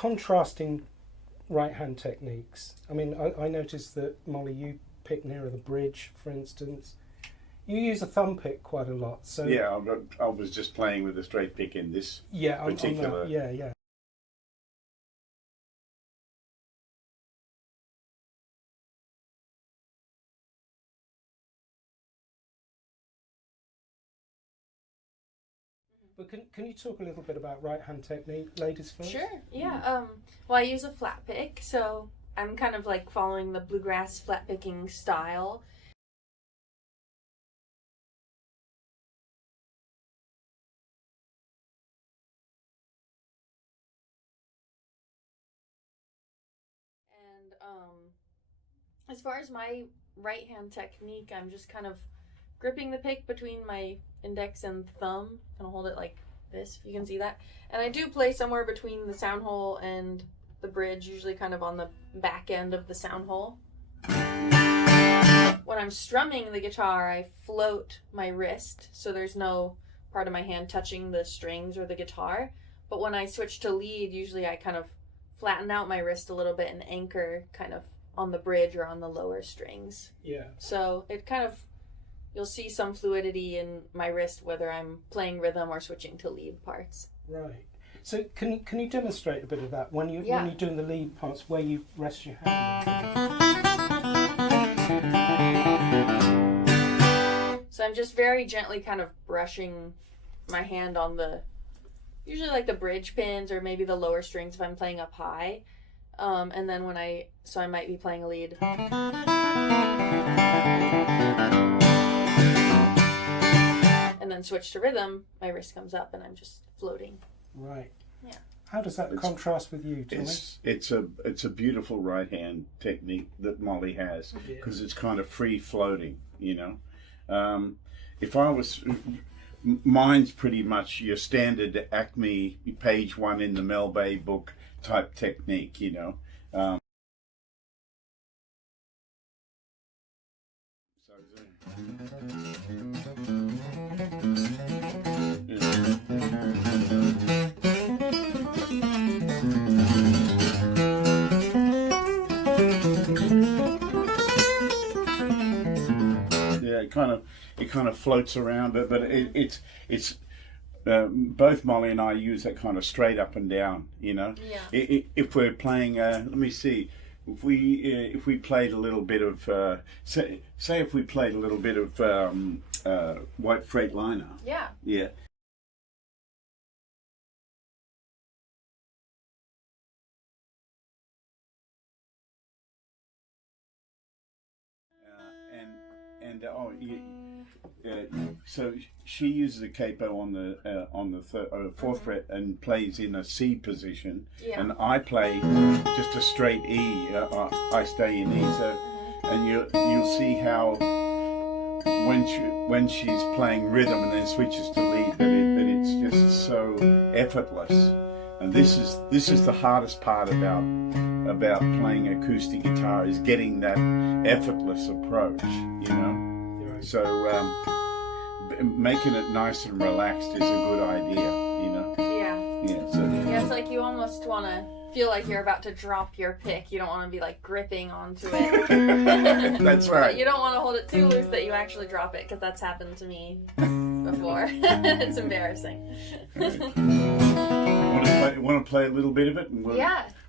contrasting right hand techniques. I mean, I noticed that Molly, you pick nearer the bridge, for instance. You use a thumb pick quite a lot. So yeah, I was just playing with a straight pick in this particular. Yeah. But can you talk a little bit about right hand technique, ladies first? Sure, yeah. Well, I use a flat pick, so I'm kind of like following the bluegrass flat picking style. And as far as my right hand technique, I'm just kind of gripping the pick between my index and thumb. Kind of hold it like this, if you can see that. And I do play somewhere between the sound hole and the bridge, usually kind of on the back end of the sound hole. When I'm strumming the guitar, I float my wrist, so there's no part of my hand touching the strings or the guitar. But when I switch to lead, usually I kind of flatten out my wrist a little bit and anchor kind of on the bridge or on the lower strings. Yeah. So it kind of, you'll see some fluidity in my wrist whether I'm playing rhythm or switching to lead parts. Right. So can you demonstrate a bit of that when you're doing the lead parts, where you rest your hand? So I'm just very gently kind of brushing my hand on the, usually like the bridge pins or maybe the lower strings if I'm playing up high. And then so I might be playing a lead. And then switch to rhythm, my wrist comes up and I'm just floating. Right. Yeah. How does that contrast with you, Tommy? It's a beautiful right hand technique that Molly has, because it's kind of free floating, you know. If I was, mine's pretty much your standard Acme page 1 in the Mel Bay book type technique, you know. It kind of floats around, but it's both Molly and I use that kind of straight up and down, you know. Yeah. If we're playing, let me see, if we played a little bit of say if we played a little bit of White Freightliner. Yeah. Yeah. So she uses a capo on the fourth fret and plays in a C position, and I play just a straight E. I stay in E. So, and you'll see how when she's playing rhythm and then switches to lead, that it's just so effortless. And this is the hardest part about playing acoustic guitar, is getting that effortless approach, you know. So making it nice and relaxed is a good idea, you know. Yeah, it's like you almost want to feel like you're about to drop your pick. You don't want to be like gripping onto it. That's right. But you don't want to hold it too loose that you actually drop it, because that's happened to me before. It's embarrassing. Want to play a little bit of it? And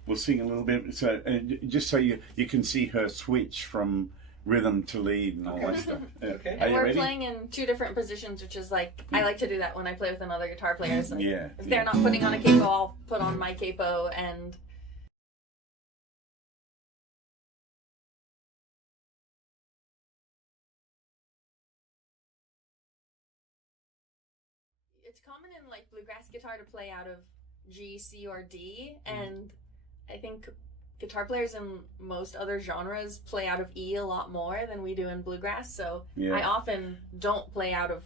we'll sing a little bit. So just so you can see her switch from rhythm to lead and all that stuff. Okay. And we're playing in 2 different positions, which is like, I like to do that when I play with another guitar player. So if they're not putting on a capo, I'll put on my capo. And it's common in like bluegrass guitar to play out of G, C, or D, and I think guitar players in most other genres play out of E a lot more than we do in bluegrass, so I often don't play out of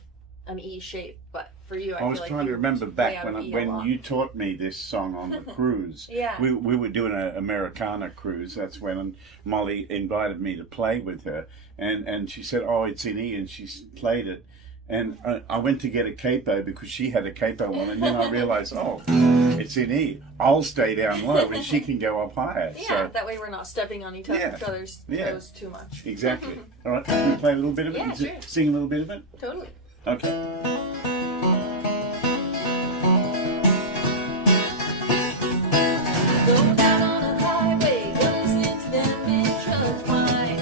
an E shape, but for you, I was feel like trying to remember back when you taught me this song on the cruise. we were doing an Americana cruise. That's when Molly invited me to play with her, and she said, oh, it's in E, and she played it, And I went to get a capo because she had a capo on, and then I realized, oh, it's in E. I'll stay down low and she can go up higher. Yeah, so, that way we're not stepping on each other's toes too much. Exactly. All right, can we play a little bit of it? Yeah, sure. Sing a little bit of it? Totally. Okay. Going down on a highway, you're listening to them in trucks whine.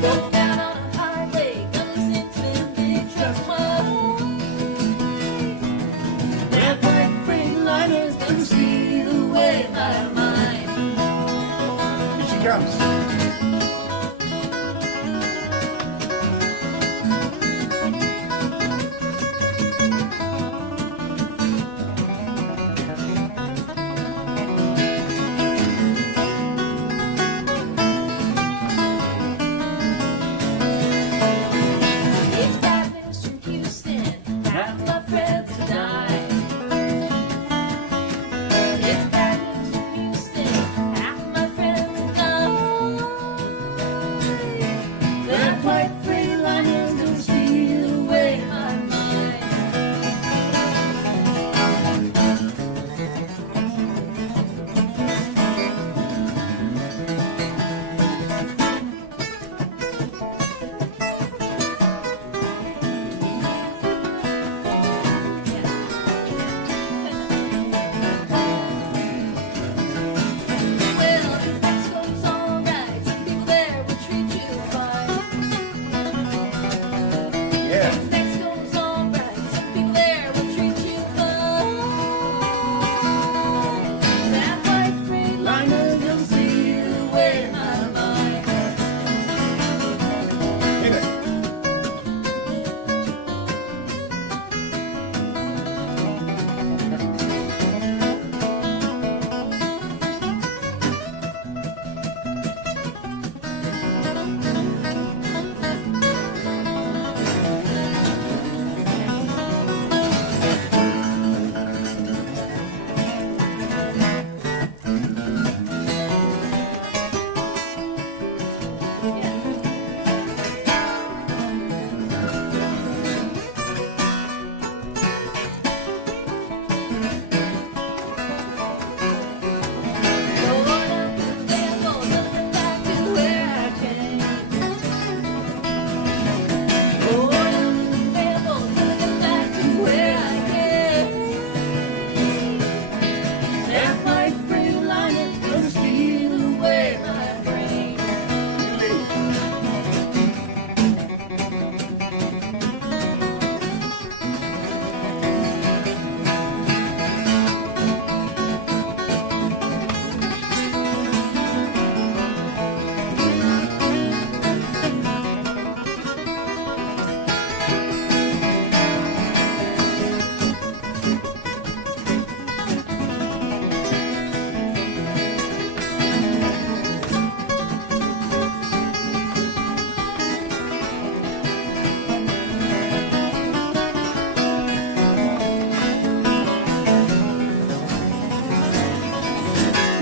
Going down on a highway, you're listening to them big trucks whine. That white Freightliner's gonna steal away my mind. Here she comes. It's 5 minutes from Houston, half my friends have died. It's 5 minutes from Houston, half my friends have died. That white Freightliner's gonna steal away my mind. Well, if Mexico's alright, some people there will treat you fine. Yeah. Mexico's alright, some people there will treat you fine. That white Freightliner's gonna steal away my mind. Hit it.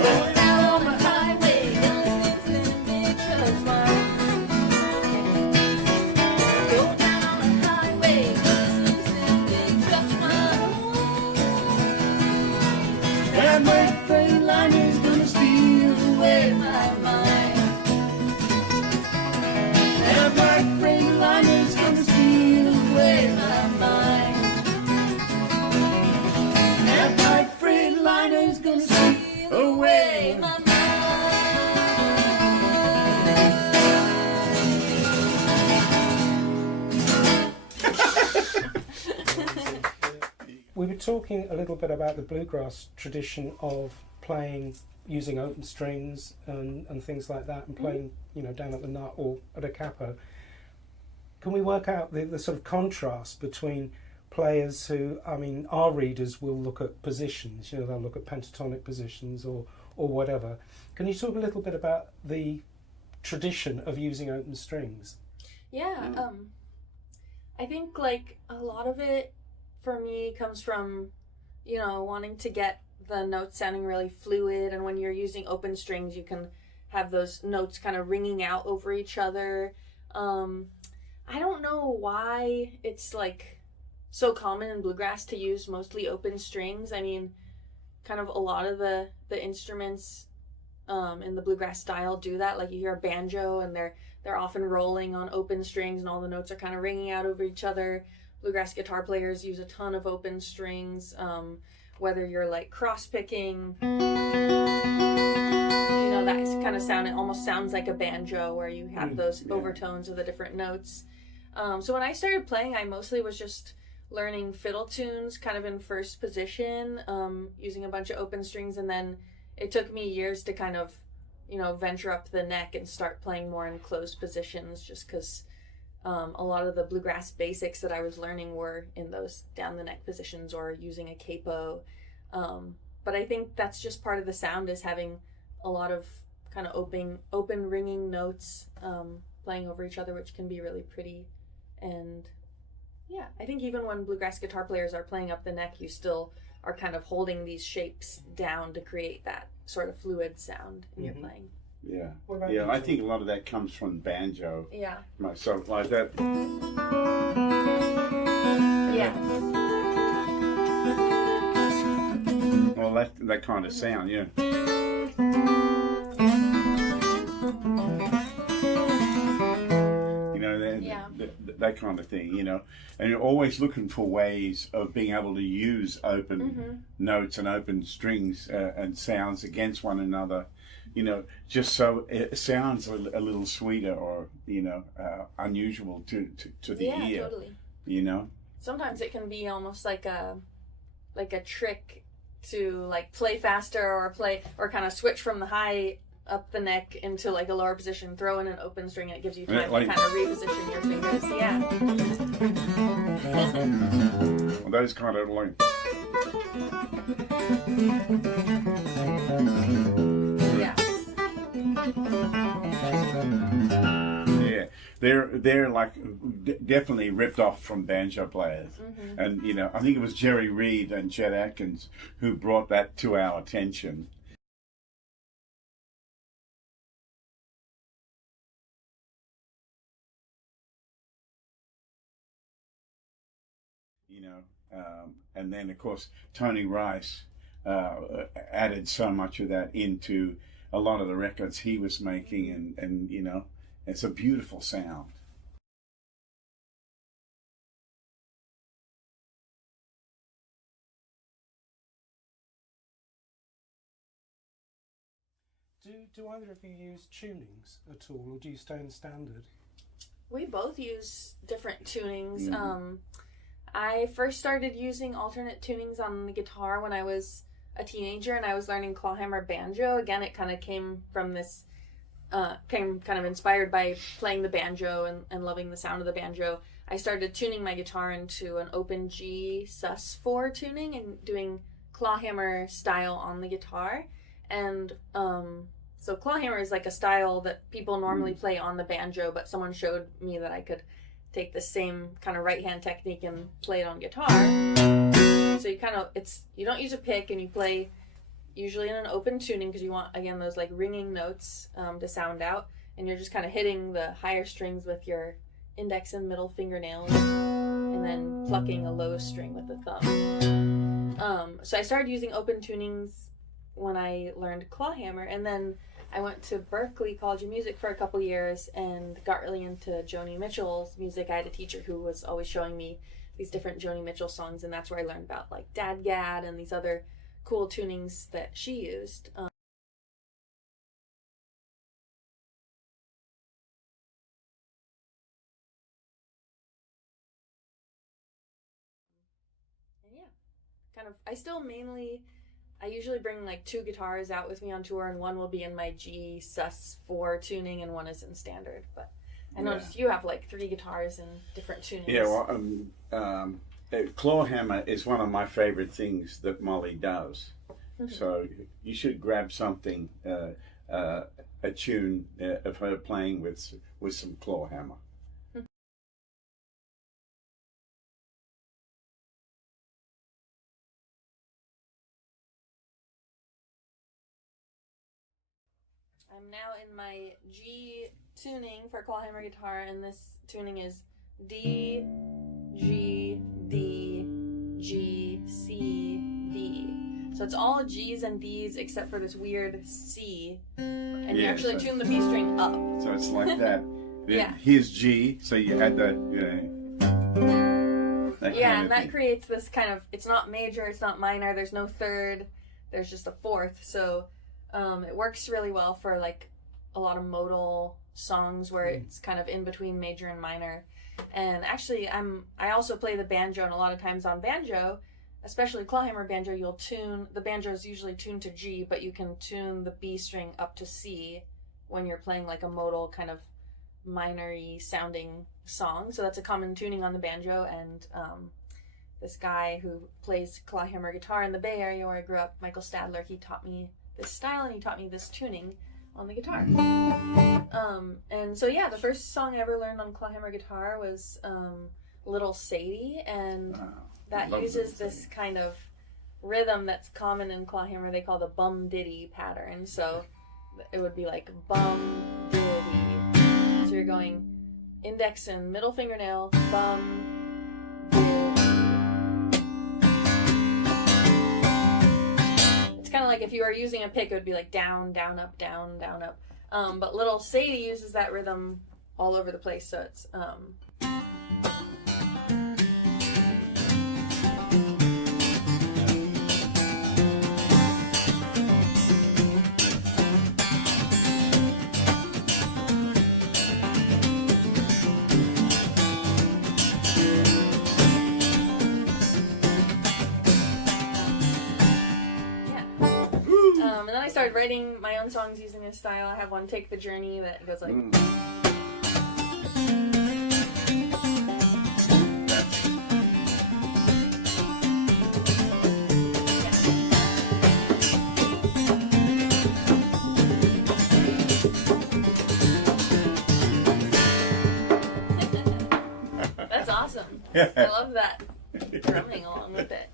Going down on the highway, you're listening to them big trucks whine. Going down on the highway, you're listening to them big trucks whine. That white Freightliner's gonna steal away my mind. That white Freightliner's gonna steal away my mind. That white Freightliner's gonna steal away my mind. We were talking a little bit about the bluegrass tradition of playing using open strings and things like that, and playing, you know, down at the nut or at a capo. Can we work out the sort of contrast between players who, I mean, our readers will look at positions, you know, they'll look at pentatonic positions or whatever. Can you talk a little bit about the tradition of using open strings? Yeah, I think like a lot of it for me comes from, you know, wanting to get the notes sounding really fluid, and when you're using open strings you can have those notes kind of ringing out over each other. I don't know why it's like so common in bluegrass to use mostly open strings. I mean, kind of a lot of the instruments in the bluegrass style do that. Like you hear a banjo and they're often rolling on open strings and all the notes are kind of ringing out over each other. Bluegrass guitar players use a ton of open strings, whether you're like cross picking, that kind of sound, it almost sounds like a banjo where you have those overtones of the different notes. So when I started playing, I mostly was just learning fiddle tunes kind of in first position, using a bunch of open strings, and then it took me years to kind of, venture up the neck and start playing more in closed positions, just because a lot of the bluegrass basics that I was learning were in those down the neck positions or using a capo. But I think that's just part of the sound, is having a lot of kind of open ringing notes playing over each other, which can be really pretty. And yeah, I think even when bluegrass guitar players are playing up the neck, you still are kind of holding these shapes down to create that sort of fluid sound in your playing. Yeah, yeah. I think a lot of that comes from banjo. Yeah. So like that. Yeah. Well, that kind of sound, yeah. That kind of thing, and you're always looking for ways of being able to use open notes and open strings and sounds against one another, just so it sounds a little sweeter or, unusual to the ear. Yeah, totally. Sometimes it can be almost like a trick to like play faster or kind of switch from the high up the neck into like a lower position, throw in an open string, and it gives you time to kind of reposition your fingers. Yeah. Well, those kind of like. Yeah. Yeah, they're like definitely ripped off from banjo players, and I think it was Jerry Reed and Chet Atkins who brought that to our attention. And then of course Tony Rice added so much of that into a lot of the records he was making, and it's a beautiful sound. Do either of you use tunings at all, or do you stay in standard? We both use different tunings. I first started using alternate tunings on the guitar when I was a teenager, and I was learning clawhammer banjo. Again, it kind of came from this, came kind of inspired by playing the banjo and loving the sound of the banjo. I started tuning my guitar into an open G sus4 tuning and doing clawhammer style on the guitar. And so clawhammer is like a style that people normally play on the banjo, but someone showed me that I could take the same kind of right hand technique and play it on guitar. So you don't use a pick, and you play usually in an open tuning because you want, again, those like ringing notes to sound out, and you're just kind of hitting the higher strings with your index and middle fingernails and then plucking a low string with the thumb. So I started using open tunings when I learned clawhammer, and then I went to Berklee College of Music for a couple years and got really into Joni Mitchell's music. I had a teacher who was always showing me these different Joni Mitchell songs, and that's where I learned about like Dad Gad and these other cool tunings that she used. And yeah, kind of, I usually bring like 2 guitars out with me on tour, and one will be in my G sus4 tuning and one is in standard. But I noticed you have like 3 guitars in different tunings. Yeah, well, clawhammer is one of my favorite things that Molly does. So you should grab something, a tune of her playing with some clawhammer. I'm now in my G tuning for clawhammer guitar, and this tuning is D, G, D, G, C, D. So it's all G's and D's except for this weird C. And you actually tune the B string up. So it's like that. Yeah. Here's G, so you had that. And that creates this kind of, it's not major, it's not minor, there's no third, there's just a fourth. So it works really well for like a lot of modal songs where it's kind of in between major and minor. And actually I also play the banjo, and a lot of times on banjo, especially clawhammer banjo, you'll tune, the banjo is usually tuned to G, but you can tune the B string up to C when you're playing like a modal kind of minor-y sounding song. So that's a common tuning on the banjo. And this guy who plays clawhammer guitar in the Bay Area where I grew up, Michael Stadler, he taught me this style and he taught me this tuning on the guitar. And so yeah, the first song I ever learned on clawhammer guitar was Little Sadie, and that uses this kind of rhythm that's common in clawhammer. They call the bum diddy pattern. So it would be like bum diddy. So you're going index and middle fingernail, bum diddy. It's kind of like if you were using a pick, it would be like down, down, up, down, down, up. But Little Sadie uses that rhythm all over the place. So it's and then I started writing my own songs using this style. I have one, Take the Journey, that goes like... That's awesome. I love that drumming along with it.